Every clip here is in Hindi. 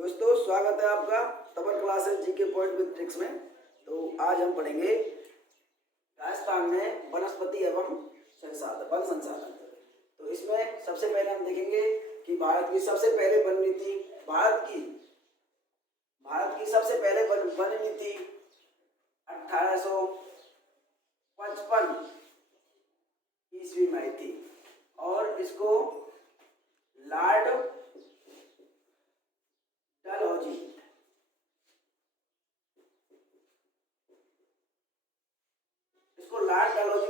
दोस्तों स्वागत है आपका Tapan classes GK point with tricks में। तो आज हम पढ़ेंगे राजस्थान में वनस्पति एवं वन संसाधन। तो इसमें सबसे पहले हम देखेंगे कि भारत की सबसे पहले वन नीति भारत की सबसे पहले वन नीति 1855 ईस्वी में आई थी और इसको लॉर्ड डलहौजी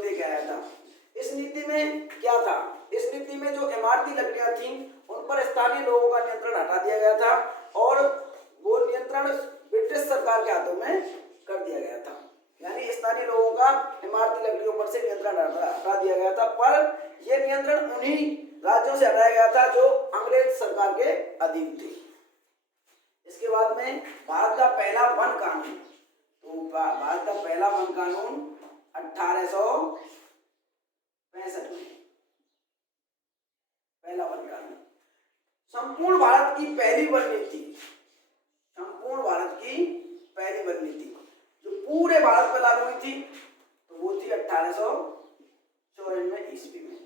लेके आया था। इस नीति में क्या था? इस नीति में जो इमारती लकड़ियां थीं उन पर स्थानीय लोगों का नियंत्रण हटा दिया गया था और वो नियंत्रण ब्रिटिश सरकार के हाथों में कर दिया गया था। यानी स्थानीय लोगों का इमारती लकड़ियों पर से नियंत्रण हटा दिया गया था, पर यह नियंत्रण उन्हीं राज्यों से हटाया गया था जो अंग्रेज सरकार के अधीन थे। इसके बाद में भारत का पहला वन कानून, तो भारत का पहला वन कानून 1865 में पहला वन कानून। संपूर्ण भारत की पहली वन नीति, जो पूरे भारत पर लागू हुई थी तो वो थी 1894 ईस्वी में।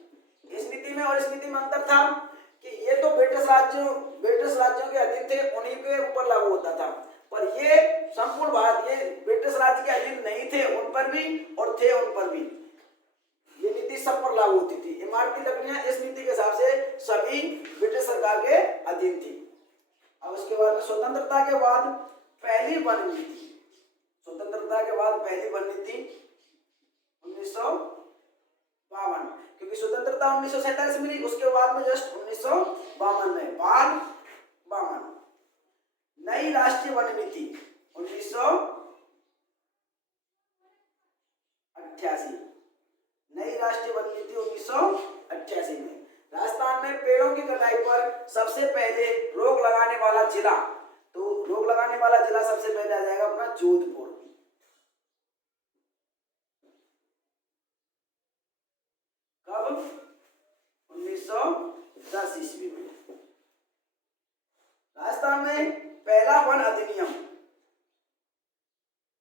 इस नीति में और इस नीति में अंतर था कि ये तो ब्रिटिश राज्यों के अधीन थे, उन्हीं के ऊपर लागू होता था, पर ये संपूर्ण भारत ये ब्रिटिश राज्य के अधीन नहीं थे, उन पर भी और थे उन पर भी ये नीति सब पर लागू होती थी। इमारती लकड़ियां इस नीति के हिसाब से सभी ब्रिटिश सरकार के अधीन थी। अब उसके बाद स्वतंत्रता के बाद पहली वन नीति 1952, क्योंकि स्वतंत्रता 1947 मिली, उसके बाद में जस्ट 1952 में नई राष्ट्रीय वन नीति 1988 में। राजस्थान में पेड़ों की कटाई पर सबसे पहले रोक लगाने वाला जिला, सबसे पहले आ जाएगा अपना जोधपुर। कब? 1910 ईस्वी में। राजस्थान में पहला वन अधिनियम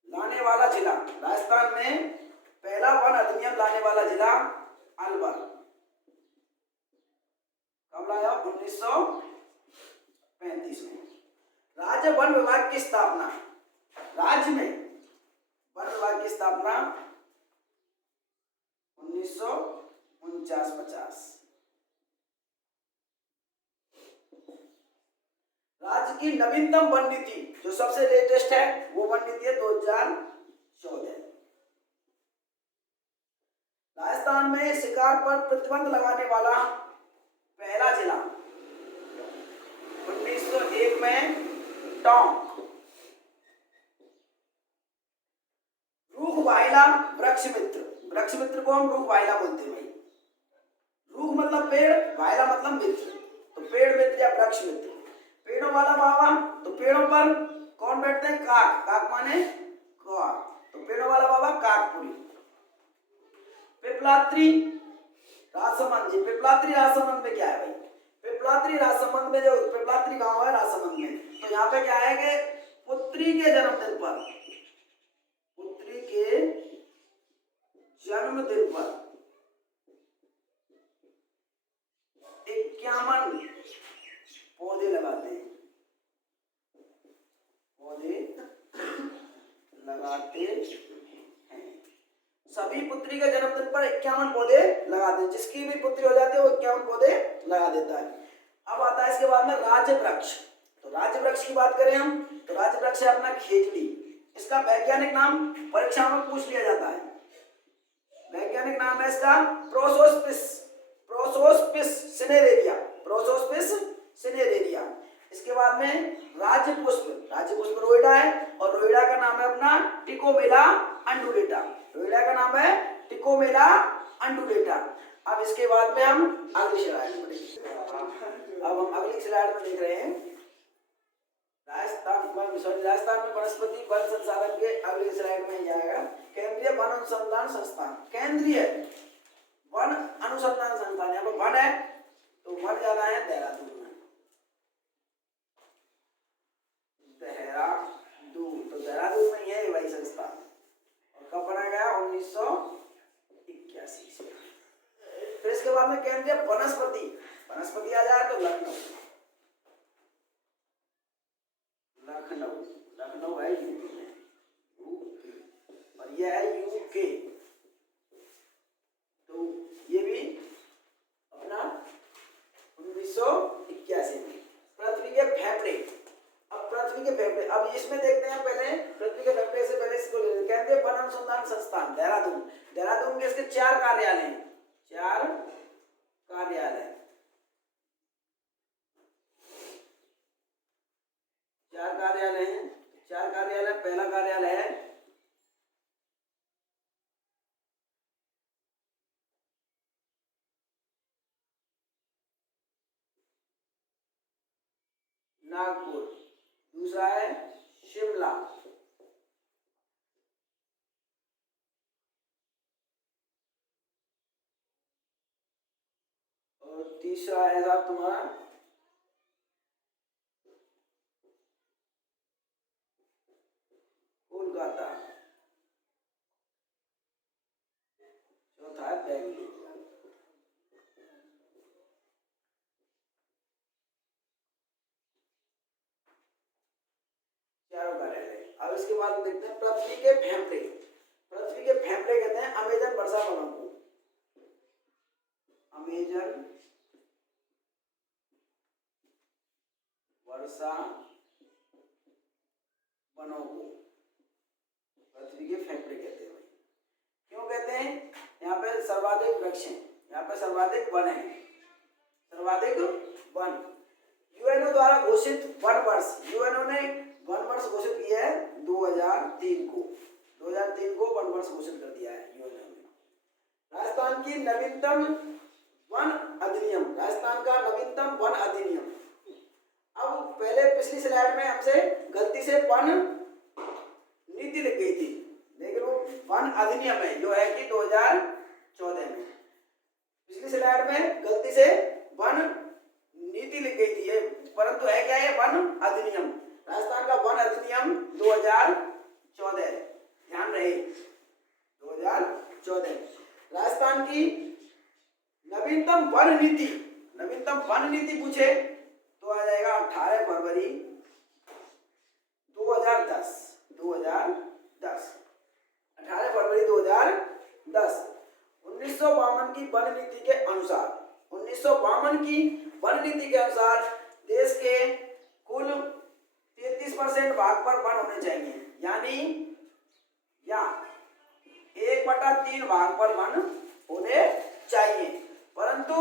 लाने वाला जिला अलवर। कब लाया? 1935 में। राज्य वन विभाग की स्थापना, राज्य में वन विभाग की स्थापना 1949-50। राज्य की नवीनतम वन नीति जो सबसे लेटेस्ट है वो वन नीति है 2014। राजस्थान में शिकार पर प्रतिबंध लगाने वाला पहला जिला 1901 में टोंक। रूख वाइला वृक्ष मित्र को हम रूख वाइला बोलते हैं भाई। रूख मतलब पेड़, वाइला मतलब मित्र, तो पेड़ मित्र या वृक्ष मित्र। पेड़ों वाला बाबा, तो पेड़ों पर कौन बैठते हैं? काक माने काक, तो पेड़ों वाला बाबा काकपुरी। पिपलात्री राजसमंद में क्या है भाई? पिपलात्री राजसमंद में जो पिपलात्री गांव है राजसमंद में, तो यहाँ पे क्या है कि पुत्री के जन्मदिन पर 51 पौधे लगाते हैं। सभी पुत्री के जन्मदिन पर 51 पौधे लगाते हैं। जिसकी भी पुत्री हो जाती है वो 51 पौधे लगा देता है। अब आता है इसके बाद में राज्य वृक्ष। तो राज्य वृक्ष की बात करें हम तो राज्य वृक्ष है अपना खेजड़ी। इसका वैज्ञानिक नाम परीक्षा में पूछ लिया जाता है। वैज्ञानिक नाम है इसका प्रोसोस्पिस सिनेरेरिया। इसके बाद में राज्य पुष्प रोइडा है और रोइडा का नाम है अपना टिकोमेला अंडुलेटा। अब इसके बाद में हम अगली स्लाइड में देख रहे हैं राजस्थान में वनस्पति वन संसाधन के अगली स्लाइड में जाएगा केंद्रीय वन अनुसंधान संस्थान। यहाँ पर वन है तो वन ज्यादा है देहरादून में। बाद में केंद्रीय वनस्पति, वनस्पति आ जाए तो लखनऊ, लखनऊ, लखनऊ है यूपी में, और यह है यूके। तो ये भी अपना 1981 में। पृथ्वी के फेफड़े, अब पृथ्वी के फेफड़े, अब इसमें देखते हैं पहले पृथ्वी के फेफड़े से पहले इसको केंद्रीय वन अनुसंधान संस्थान देहरादून, देहरादून के इसके 4 कार्यालय हैं, 4 कार्यालय, 4 कार्यालय हैं, 4 कार्यालय। पहला कार्यालय है नागपुर, दूसरा है शिमला, और तीसरा है साहब तुम्हारा कोलकाता, चौथा है बेंगलुरु। चारों कार्यालय। अब इसके बाद देखते हैं पृथ्वी के फेफड़े, पृथ्वी के फेफड़े कहते हैं अमेजन वर्षा वनों को, अमेजन वर्षा वनों को पृथ्वी के फेफड़े कहते हैं। क्यों कहते हैं? यहाँ पे सर्वाधिक वृक्ष हैं, यहाँ पे सर्वाधिक वन है, सर्वाधिक वन। यूएनओ द्वारा घोषित वन वर्ष, यूएनओ ने वन वर्ष घोषित किया है 2003 को, 2003 को वन वर्ष घोषित कर दिया है यूएनओ ने। राजस्थान की नवीनतम वन अधिनियम, राजस्थान का नवीनतम वन अधिनियम। अब पहले पिछली स्लाइड में हमसे गलती से वन नीति लिख गई थी, लेकिन वो वन अधिनियम है जो है कि 2014 में। पिछली स्लाइड में गलती से वन नीति लिख गई थी, परंतु है क्या है वन अधिनियम। राजस्थान का वन अधिनियम 2014, ध्यान रहे 2014। राजस्थान की नवीनतम वन नीति, नवीनतम वन नीति पूछे तो आ जाएगा 18 फरवरी 2010, 18 फरवरी 2010। 1952 की वन नीति के अनुसार, 1952 की वन नीति के अनुसार देश के कुल 33% भाग पर वन होने चाहिए, यानी या 1/3 भाग पर वन होने चाहिए। परंतु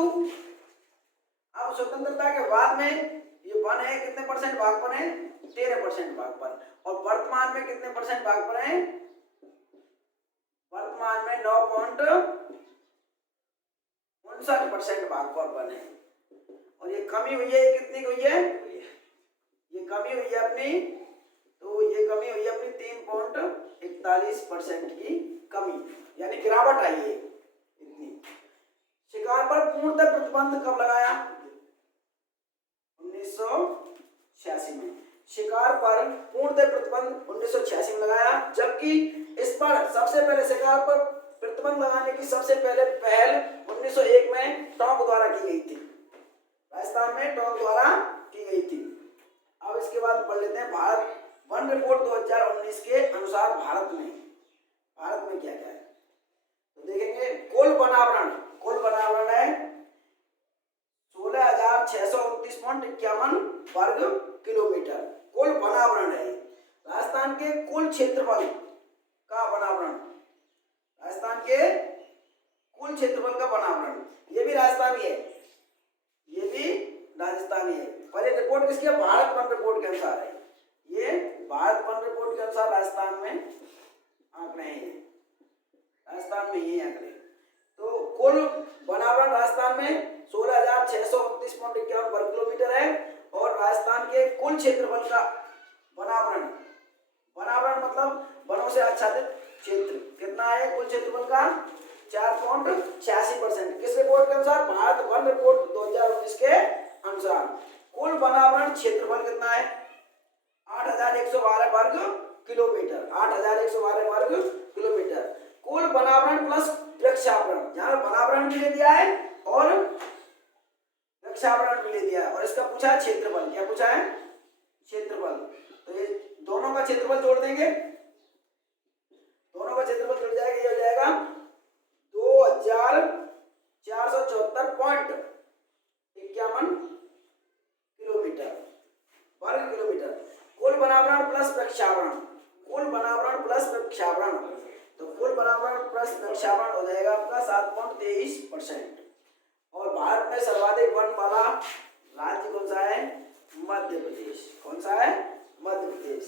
अब स्वतंत्रता के बाद में ये वन है कितने परसेंट भाग पर है? 13% भाग पर। और वर्तमान में कितने परसेंट भाग पर है? वर्तमान में 9.59% भाग पर वन है। और ये कमी हुई है, ये कितनी हुई है? ये कमी हुई है अपनी, तो ये कमी हुई है अपनी 3.41% की कमी, यानी गिरावट आई है इतनी। शिकार पर पूर्णतः प्रतिबंध कब लगाया? 1986 में। शिकार पर पूर्णतः प्रतिबंध 1986 में लगाया, जबकि इस पर सबसे पहले शिकार पर प्रतिबंध लगाने की सबसे पहले पहल 1901 में टोंक द्वारा की गई थी, राजस्थान में टोंक द्वारा की गई थी। अब इसके बाद पढ़ लेते हैं भारत वन रिपोर्ट 2019 के अनुसार भारत में क्या क्या है। तो देखेंगे कुल वनावरण, कुल वनावरण है 16,629.51 वर्ग किलोमीटर, कुल वनावरण है। राजस्थान के कुल क्षेत्रफल का वनावरण, राजस्थान के कुल क्षेत्रफल का वनावरण, ये भी राजस्थानी है, ये भी राजस्थानी है। पर ये रिपोर्ट किसकी है? भारत वन रिपोर्ट के अनुसार है, ये भारत वन रिपोर्ट के अनुसार राजस्थान में आंकड़े हैं, राजस्थान में ये आंकड़े। तो कुल वनावरण राजस्थान में 16,629.51 वर्ग किलोमीटर है। और राजस्थान के कुल क्षेत्रफल का वनावरण, वनावरण मतलब वनों से आच्छादित क्षेत्र कितना है? कुल क्षेत्रफल का 4.86%। किस रिपोर्ट के अनुसार? भारत वन रिपोर्ट 2019 के अनुसार। कुल वनावरण क्षेत्रफल कितना है? 8,112 वर्ग किलोमीटर, 8,112 वर्ग किलोमीटर। कुल वनावरण प्लस वृक्षावरण, यहाँ वनावरण भी दे दिया है और वृक्षावरण भी ले दिया है। और इसका पूछा है क्षेत्रफल। क्या पूछा है? क्षेत्रफल। तो ये दोनों का क्षेत्रफल जोड़ देंगे, दोनों का क्षेत्रफल जुड़ जाएगा, ये हो जाएगा 2474.51 किलोमीटर वर्ग किलोमीटर। कुल बनावरण प्लस वृक्षावरण, कुल बनावरण प्लस वृक्षावरण, तो कुल बनावरण प्लस वृक्षावरण हो जाएगा आपका 7.23%। और भारत में सर्वाधिक वन वाला राज्य कौन सा है? मध्य प्रदेश। कौन सा है? मध्य प्रदेश।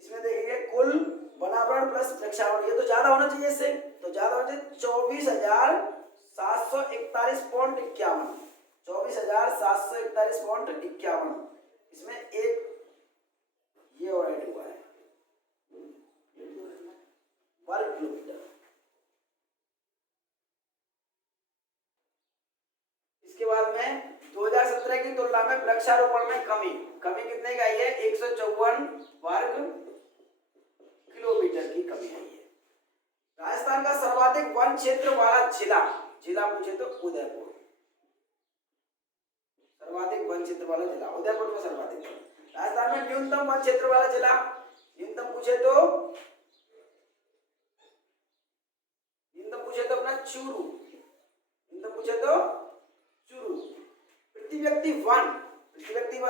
इसमें देखेंगे कुल बनावरण प्लस वृक्षावरण, ये तो ज्यादा होना चाहिए इससे, तो ज्यादा होना चाहिए 24,741.51, 24,741.51। इसमें एक ये और ऐड हुआ है वर्ग किलोमीटर। इसके बाद में 2017 की तुलना में वृक्षारोपण में कमी कितने का आई है? 154 वर्ग किलोमीटर की कमी आई है। राजस्थान का सर्वाधिक वन क्षेत्र वाला जिला पूछे तो उदयपुर, सर्वाधिक वन क्षेत्र वाला जिला उदयपुर में सर्वाधिक। राजस्थान में न्यूनतम वन क्षेत्र वाला जिला, न्यूनतम पूछे तो अपना चूरू, न्यूनतम पूछे तो चूरू। प्रति व्यक्ति वन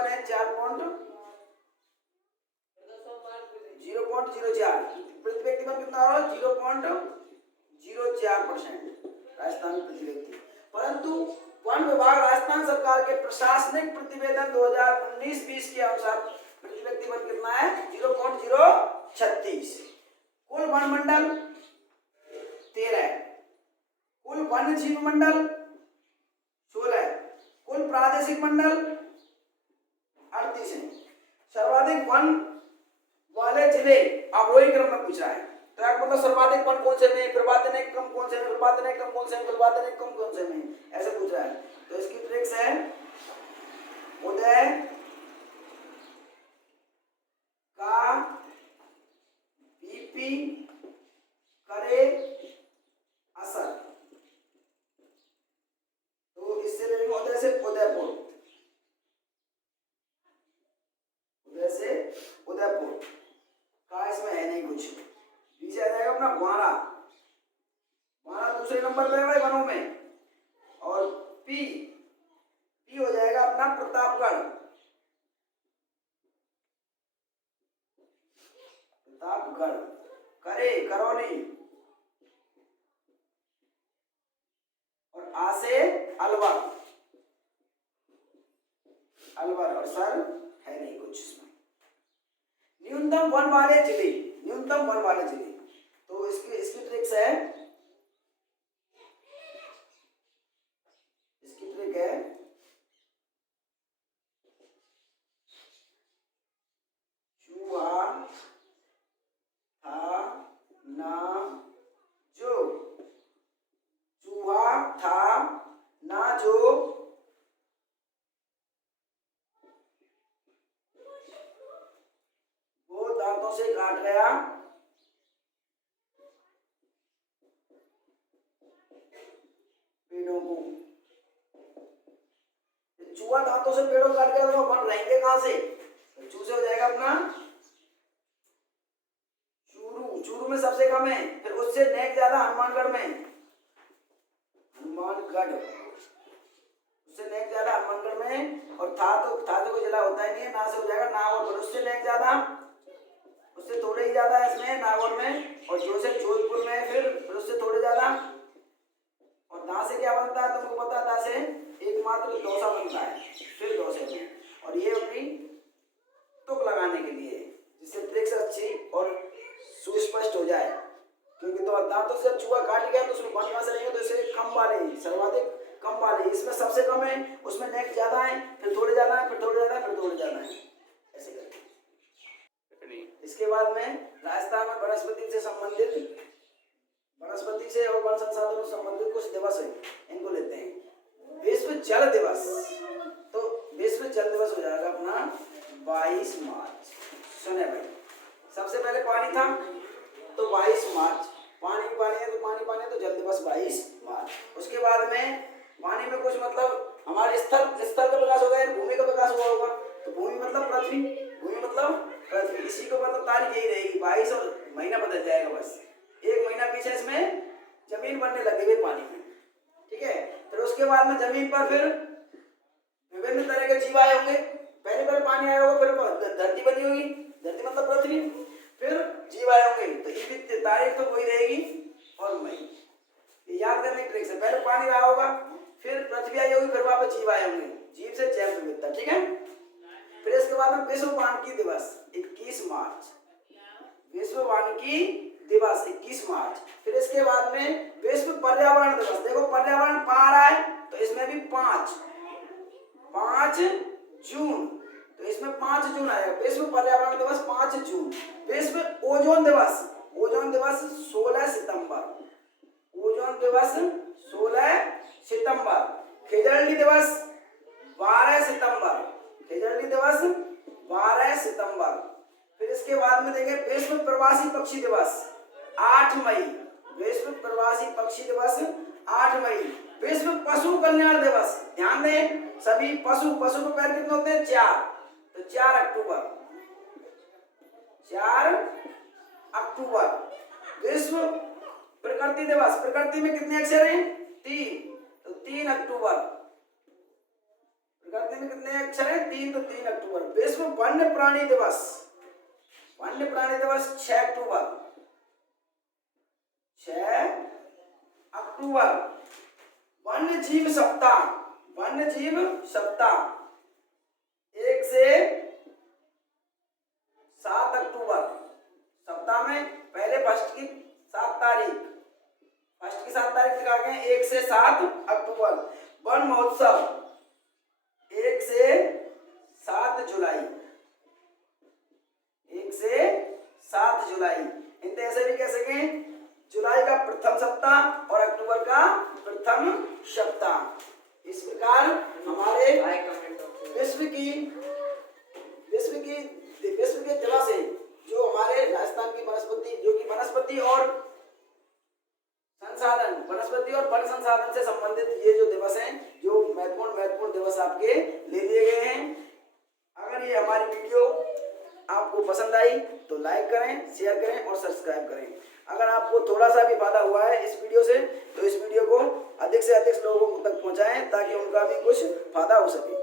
है 0.04, प्रति व्यक्ति वन कितना हो? 0.04% राजस्थान में प्रति व्यक्ति। परंतु वन विभाग राजस्थान सरकार के प्रशासनिक प्रतिवेदन 2019-20 के अनुसार प्रति व्यक्ति वन कितना है? 0.036। कुल वन मंडल 13, कुल वन्य जीव मंडल 16, कुल प्रादेशिक मंडल 38 है। सर्वाधिक वन वाले जिले अवरोही क्रम में पूछ रहा है, तो मतलब सर्वाधिक वन कौन से में, प्रपातनिक कम कौन से में, प्रपातनिक कम कौन से में, प्रपातनिक कम कौन से में, ऐसे पूछ रहा है। तो इसकी ट्रिक्स है उदय का बीपी करे असर, तो इससे लेंगे उदय से उदयपुर, उदय से उदयपुर का इसमें है नहीं कुछ। पीछे आ जाएगा अपना ग्वारा दूसरे नंबर पे है भाई वनों में। और पी हो जाएगा अपना प्रतापगढ़, करे करौली, और आ से अलवर, और सर है नहीं कुछ इसमें। न्यूनतम वन वाले जिले, तो इसकी ट्रिक्स है, चूहा था ना जो, वो दांतों से काट गया पेड़ों को। चूहा दांतों से पेड़ों काट गया तो वन रहेंगे कहां से? चू से हो जाएगा अपना चूरू में सबसे कम है, फिर उससे नेक्स्ट ज्यादा हनुमानगढ़ में, उससे नेक्स्ट ज्यादा हनुमानगढ़ में। और था तो कोई जिला होता ही नहीं है, ना से हो जाएगा नागौर, पर उससे नेक्स्ट ज्यादा, उससे थोड़े ही ज्यादा इसमें नागौर में, और जो से जोधपुर में, फिर उससे थोड़े ज्यादा। और दा से क्या बनता है तुमको पता? दा से एकमात्र दौसा बनता है, फिर दौसे में। और ये अपनी तुक लगाने के लिए, जिससे ट्रिक्स अच्छी और सुस्पष्ट हो जाए, क्योंकि तो दांतों से जब चूहा काट गया तो उसमें वन कहां से रहेंगे? तो इसे कम वाले, सर्वाधिक कम वाले, इसमें सबसे कम है, उसमें नेक्स्ट ज्यादा है, फिर थोड़े ज्यादा है, फिर थोड़े ज्यादा है, फिर थोड़े ज्यादा है, ऐसे करके। इसके बाद में राजस्थान में वनस्पति से और वन संसाधनों से संबंधित कुछ दिवस है, इनको लेते हैं। विश्व जल दिवस, तो विश्व जल दिवस हो जाएगा अपना 22 मार्च। सुने भाई, सबसे पहले पानी था तो 22 मार्च, पानी है तो जल दिवस 22 मार्च। उसके बाद में पानी में कुछ मतलब हमारे स्थल का विकास हो गया, भूमि का विकास हुआ होगा। तो भूमि मतलब पृथ्वी, इसी को मतलब तारीख यही रहेगी 22 और महीना बदल जाएगा, बस 1 महीना पीछे इसमें जमीन बनने लगी हुई पानी में, ठीक है। फिर उसके बाद में जमीन पर फिर विभिन्न तरह के जीव आए होंगे। पहले पानी आया होगा, फिर धरती बनी होगी, धरती मतलब पृथ्वी, फिर जीव आए होंगे। तो ये तारीख तो वही रहेगी और मई, याद करने की ट्रिक है। पहले पानी आया होगा, फिर पृथ्वी आई होगी, फिर वापस जीव आए होंगे, जीव से जैव विविधता, ठीक है। फिर इसके बाद में विश्व वानिकी दिवस 21 मार्च, विश्व वानिकी दिवस 21 मार्च। फिर इसके बाद में विश्व पर्यावरण दिवस, देखो पर्यावरण पा रहा है तो इसमें भी 5 जून, तो इसमें 5 जून आएगा। विश्व पर्यावरण दिवस 5 जून। विश्व ओजोन दिवस 16 सितंबर, ओजोन दिवस 16 सितंबर। खिजड़ली दिवस 12 सितंबर, खिजड़ली दिवस 12 सितंबर। फिर इसके बाद में देखें विश्व प्रवासी पक्षी दिवस 8 मई, विश्व प्रवासी पक्षी दिवस 8 मई। विश्व पशु कल्याण दिवस, ध्यान दें सभी पशु के पैर कितने होते हैं? 4, तो 4 अक्टूबर, 4 अक्टूबर। विश्व प्रकृति दिवस, प्रकृति में कितने अक्षर हैं? 3, तो 3 अक्टूबर। प्रकृति में कितने अक्षर हैं? 3, तो 3 अक्टूबर। विश्व वन्य प्राणी दिवस, 6 अक्टूबर, 6 अक्टूबर। वन्य जीव सप्ताह, 1 से 7 अक्टूबर। सप्ताह में पहले फर्स्ट की 7 तारीख दिखा गए, 1 से 7 अक्टूबर। वन महोत्सव 1 से 7 जुलाई, 1 से 7 जुलाई। इन ऐसे भी कह सकें जुलाई का प्रथम सप्ताह और अक्टूबर का प्रथम सप्ताह। इस प्रकार हमारे विश्व के दिवस है जो हमारे राजस्थान की वनस्पति और वन संसाधन से संबंधित ये जो दिवस हैं, जो महत्वपूर्ण दिवस आपके ले लिए गए हैं। अगर ये हमारी वीडियो आपको पसंद आई तो लाइक करें, शेयर करें और सब्सक्राइब करें। अगर आपको थोड़ा सा भी फायदा हुआ है इस वीडियो से तो इस वीडियो को अधिक से अधिक लोगों तक पहुंचाएं ताकि उनका भी कुछ फायदा हो सके।